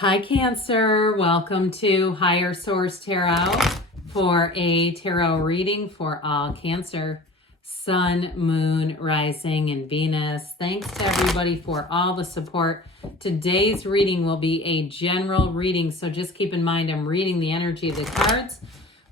Hi, Cancer. Welcome to Higher Source Tarot for a tarot reading for all Cancer, Sun, Moon, Rising, and Venus. Thanks to everybody for all the support. Today's reading will be a general reading, so just keep in mind I'm reading the energy of the cards,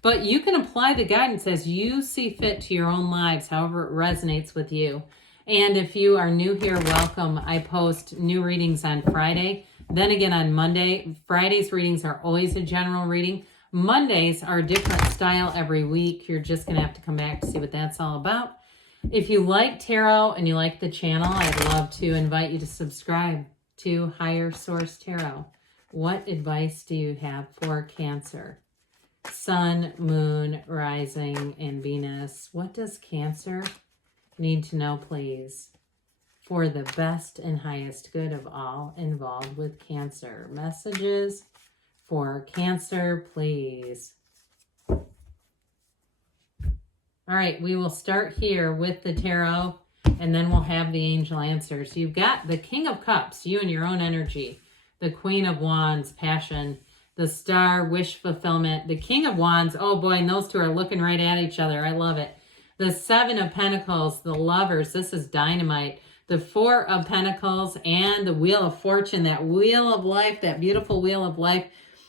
but you can apply the guidance as you see fit to your own lives, however it resonates with you. And if you are new here, welcome. I post new readings on Friday. Then again on Monday. Friday's readings are always a general reading. Mondays are a different style every week. You're just going to have to come back to see what that's all about. If you like tarot and you like the channel, I'd love to invite you to subscribe to Higher Source Tarot. What advice do you have for Cancer? Sun, Moon, Rising, and Venus. What does Cancer need to know, please, for the best and highest good of all involved with Cancer? Messages for Cancer, please. All right, we will start here with the tarot, and then we'll have the angel answers. You've got the King of Cups, you and your own energy. The Queen of Wands, passion. The Star, wish fulfillment. The King of Wands, oh boy, and those two are looking right at each other. I love it. The Seven of Pentacles, the Lovers. This is dynamite. The Four of Pentacles and the Wheel of Fortune, that wheel of life, that beautiful wheel of life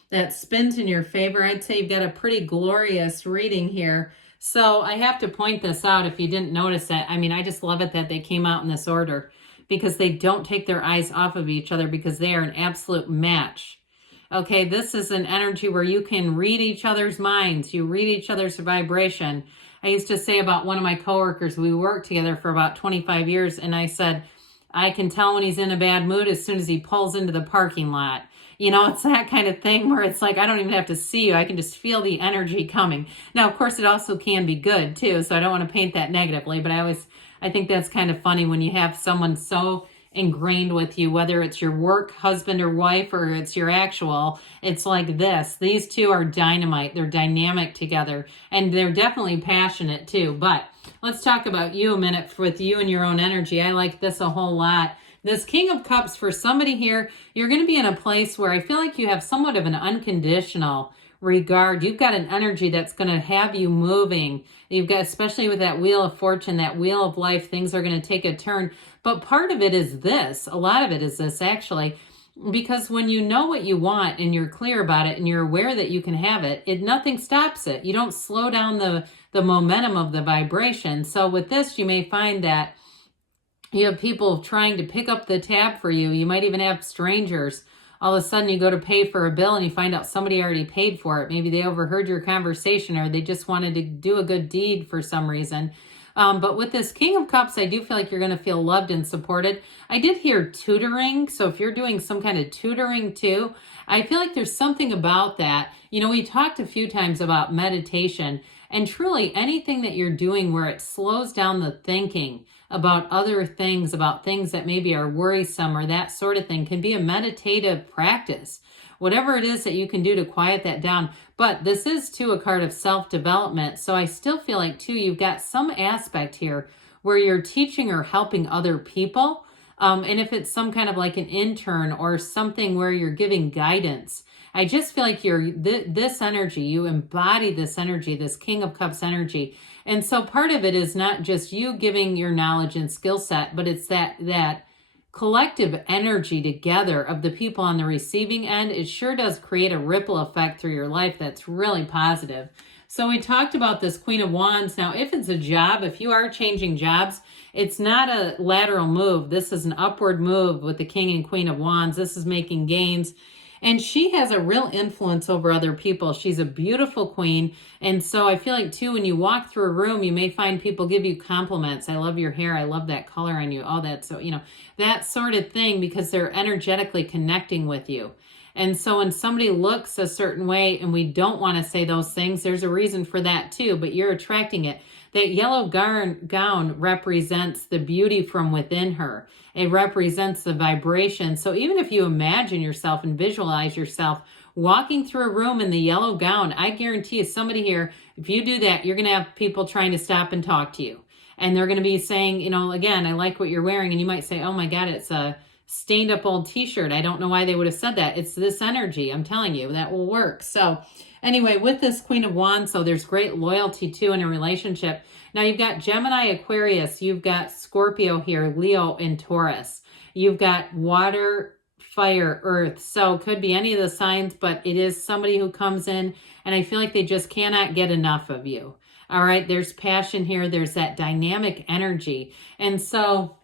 that spins in your favor. I'd say you've got a pretty glorious reading here. So I have to point this out if you didn't notice it. I mean, I just love it that they came out in this order because they don't take their eyes off of each other because they are an absolute match. Okay, this is an energy where you can read each other's minds. You read each other's vibration. I used to say about one of my coworkers, we worked together for about 25 years, and I said, I can tell when he's in a bad mood as soon as he pulls into the parking lot. You know, it's that kind of thing where it's like, I don't even have to see you. I can just feel the energy coming. Now, of course, it also can be good too, so I don't want to paint that negatively, but I think that's kind of funny when you have someone so ingrained with you, whether it's your work husband or wife or it's your actual, it's like this. These two are dynamite. They're dynamic together and they're definitely passionate too. But let's talk about you a minute with you and your own energy. I like this a whole lot. This King of Cups, for somebody here, you're going to be in a place where I feel like you have somewhat of an unconditional regard. You've got an energy that's going to have you moving. You've got, especially with that Wheel of Fortune, that Wheel of Life, things are going to take a turn. But part of it is this, a lot of it is this actually, because when you know what you want and you're clear about it and you're aware that you can have it, nothing stops it. You don't slow down the momentum of the vibration. So with this, you may find that you have people trying to pick up the tab for you. You might even have strangers. All of a sudden you go to pay for a bill and you find out somebody already paid for it. Maybe they overheard your conversation or they just wanted to do a good deed for some reason. But with this King of Cups, I do feel like you're going to feel loved and supported. I did hear tutoring. So if you're doing some kind of tutoring too, I feel like there's something about that. You know, we talked a few times about meditation, and truly anything that you're doing where it slows down the thinking about other things, about things that maybe are worrisome or that sort of thing, can be a meditative practice. Whatever it is that you can do to quiet that down. But this is too a card of self-development. So I still feel like too, you've got some aspect here where you're teaching or helping other people. And if it's some kind of like an intern or something where you're giving guidance, I just feel like you're this energy, you embody this energy, this King of Cups energy. And so part of it is not just you giving your knowledge and skill set, but it's that collective energy together of the people on the receiving end. It sure does create a ripple effect through your life that's really positive. So we talked about this Queen of Wands. Now, if it's a job, if you are changing jobs, it's not a lateral move. This is an upward move with the King and Queen of Wands. This is making gains. And she has a real influence over other people. She's a beautiful queen. And so I feel like, too, when you walk through a room, you may find people give you compliments. I love your hair. I love that color on you. All that. So, you know, that sort of thing, because they're energetically connecting with you. And so when somebody looks a certain way and we don't want to say those things, there's a reason for that, too. But you're attracting it. That yellow gown represents the beauty from within her. It represents the vibration. So even if you imagine yourself and visualize yourself walking through a room in the yellow gown, I guarantee you somebody here, if you do that, you're going to have people trying to stop and talk to you. And they're going to be saying, you know, again, I like what you're wearing. And you might say, oh my God, it's a stained up old t-shirt. I don't know why they would have said that. It's this energy. I'm telling you, that will work. So anyway, with this Queen of Wands, so there's great loyalty too in a relationship. Now you've got Gemini, Aquarius, you've got Scorpio here, Leo, and Taurus. You've got water, fire, earth. So it could be any of the signs, but it is somebody who comes in and I feel like they just cannot get enough of you. All right, there's passion here. There's that dynamic energy. And so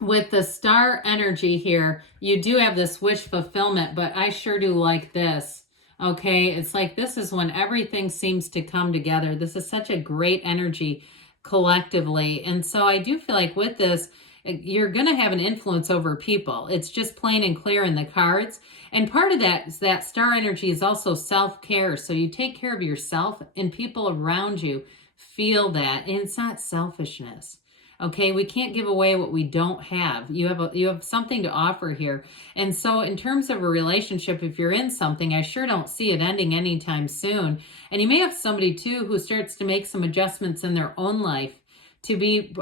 with the star energy here, you do have this wish fulfillment, but I sure do like this. Okay, it's like this is when everything seems to come together. This is such a great energy collectively. And so I do feel like with this, you're going to have an influence over people. It's just plain and clear in the cards. And part of that is that star energy is also self-care. So you take care of yourself and people around you feel that. And it's not selfishness. Okay, we can't give away what we don't have. You have something to offer here. And so in terms of a relationship, if you're in something, I sure don't see it ending anytime soon. And you may have somebody too who starts to make some adjustments in their own life to be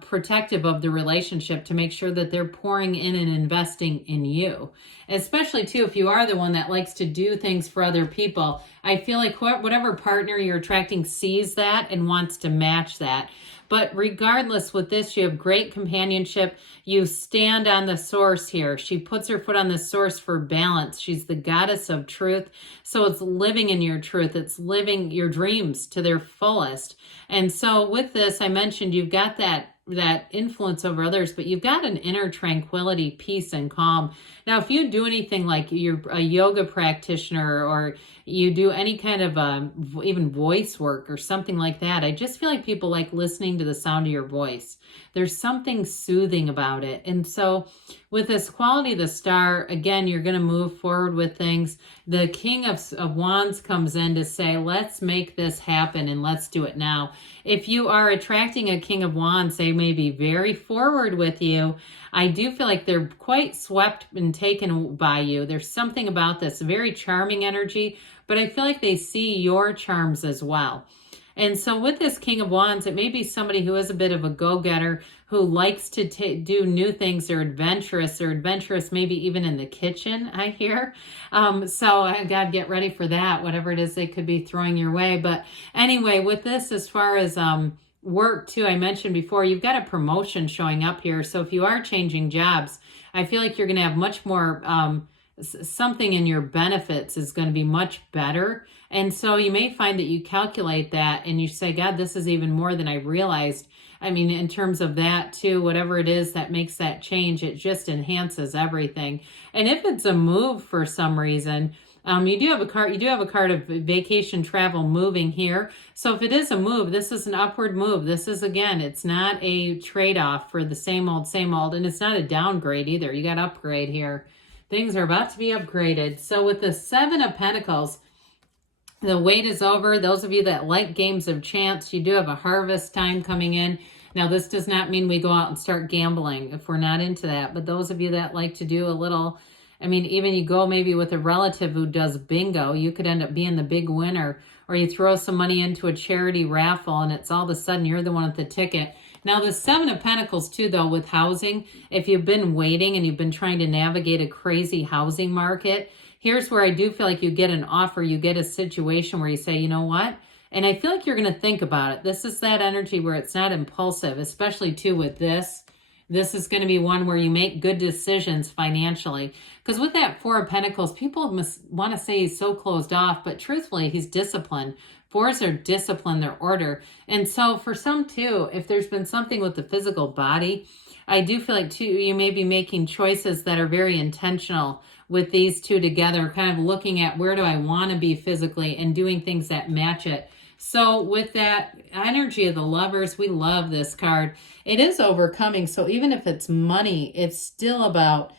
protective of the relationship, to make sure that they're pouring in and investing in you. Especially too, if you are the one that likes to do things for other people, I feel like whatever partner you're attracting sees that and wants to match that. But regardless, with this, you have great companionship. You stand on the source here. She puts her foot on the source for balance. She's the goddess of truth. So it's living in your truth. It's living your dreams to their fullest. And so with this, I mentioned you've got that influence over others, but you've got an inner tranquility, peace, and calm. Now, if you do anything like you're a yoga practitioner or you do any kind of even voice work or something like that, I just feel like people like listening to the sound of your voice. There's something soothing about it. And so with this quality of the star, again, you're going to move forward with things. The King of Wands comes in to say, let's make this happen and let's do it now. If you are attracting a King of Wands, they may be very forward with you. I do feel like they're quite swept and taken by you. There's something about this very charming energy, but I feel like they see your charms as well. And so with this King of Wands, it may be somebody who is a bit of a go-getter, who likes to do new things. They're adventurous maybe even in the kitchen, I hear. So God, get ready for that, whatever it is they could be throwing your way. But anyway, with this, as far as work too, I mentioned before, you've got a promotion showing up here. So if you are changing jobs, I feel like you're going to have much more, something in your benefits is going to be much better. And so you may find that you calculate that and you say, God, this is even more than I realized. I mean, in terms of that too, whatever it is that makes that change, it just enhances everything. And if it's a move for some reason, you do have a card of vacation, travel, moving here. So if it is a move, this is an upward move. This is, again, it's not a trade-off for the same old, and it's not a downgrade either. You got upgrade here. Things are about to be upgraded. So with the Seven of Pentacles, the wait is over. Those of you that like games of chance, you do have a harvest time coming in. Now, this does not mean we go out and start gambling if we're not into that. But those of you that like to do a little, I mean, even you go maybe with a relative who does bingo, you could end up being the big winner. Or you throw some money into a charity raffle and it's all of a sudden you're the one with the ticket. Now, the Seven of Pentacles too, though, with housing, if you've been waiting and you've been trying to navigate a crazy housing market, here's where I do feel like you get an offer, you get a situation where you say, you know what? And I feel like you're going to think about it. This is that energy where it's not impulsive, especially too with this. This is going to be one where you make good decisions financially. Because with that Four of Pentacles, people must want to say he's so closed off, but truthfully, he's disciplined. Fours are disciplined, they're order. And so for some too, if there's been something with the physical body, I do feel like too, you may be making choices that are very intentional with these two together, kind of looking at where do I want to be physically and doing things that match it. So with that energy of the Lovers, we love this card. It is overcoming. So even if it's money, it's still about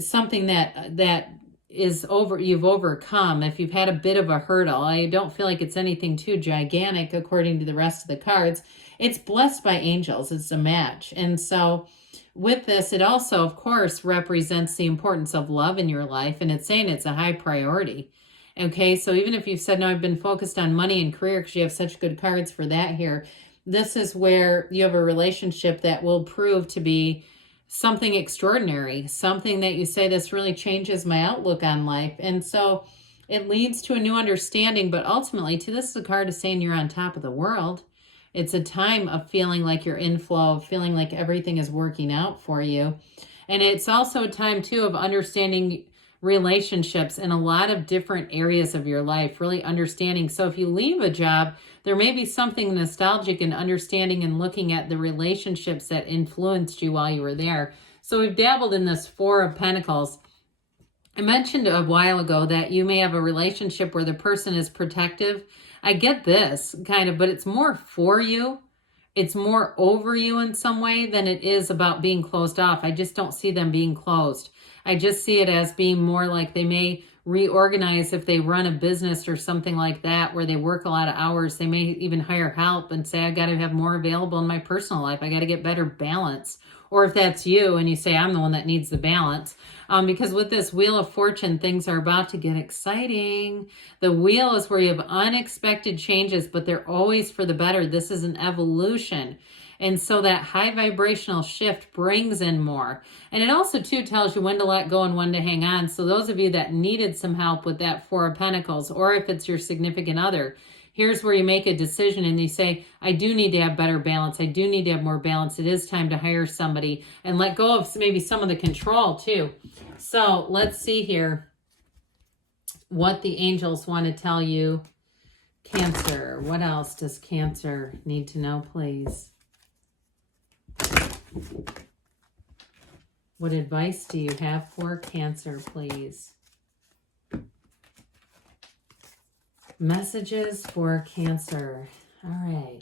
something that is you've overcome. If you've had a bit of a hurdle, I don't feel like it's anything too gigantic according to the rest of the cards. It's blessed by angels. It's a match. And so with this, it also, of course, represents the importance of love in your life. And it's saying it's a high priority. Okay, so even if you've said, no, I've been focused on money and career because you have such good cards for that here, this is where you have a relationship that will prove to be something extraordinary, something that you say, this really changes my outlook on life. And so it leads to a new understanding, but ultimately, this is a card of saying you're on top of the world. It's a time of feeling like you're in flow, feeling like everything is working out for you. And it's also a time, too, of understanding relationships in a lot of different areas of your life, really understanding. So if you leave a job, there may be something nostalgic in understanding and looking at the relationships that influenced you while you were there. So we've dabbled in this Four of Pentacles. I mentioned a while ago that you may have a relationship where the person is protective. I get this kind of, but it's more for you. It's more over you in some way than it is about being closed off. I just don't see them being closed. I just see it as being more like they may reorganize if they run a business or something like that where they work a lot of hours. They may even hire help and say, I got to have more available in my personal life. I got to get better balance. Or if that's you and you say, I'm the one that needs the balance. Because with this Wheel of Fortune, things are about to get exciting. The wheel is where you have unexpected changes, but they're always for the better. This is an evolution. And so that high vibrational shift brings in more. And it also, too, tells you when to let go and when to hang on. So those of you that needed some help with that Four of Pentacles, or if it's your significant other, here's where you make a decision and you say, I do need to have better balance. I do need to have more balance. It is time to hire somebody and let go of maybe some of the control, too. So let's see here what the angels want to tell you. Cancer. What else does Cancer need to know, please? What advice do you have for Cancer, please? Messages for Cancer. All right.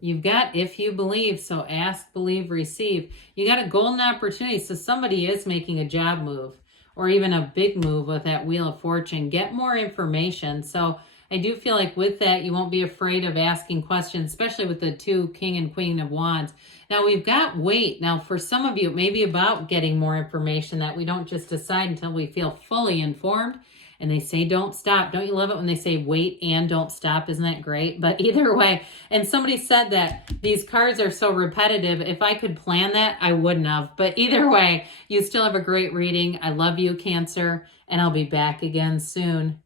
You've got if you believe, so ask, believe, receive. You got a golden opportunity. So somebody is making a job move or even a big move with that Wheel of Fortune. Get more information. So I do feel like with that, you won't be afraid of asking questions, especially with the two King and Queen of Wands. Now we've got wait. Now for some of you, it may be about getting more information, that we don't just decide until we feel fully informed. And they say don't stop. Don't you love it when they say wait and don't stop? Isn't that great? But either way, and somebody said that these cards are so repetitive. If I could plan that, I wouldn't have. But either way, you still have a great reading. I love you, Cancer, and I'll be back again soon.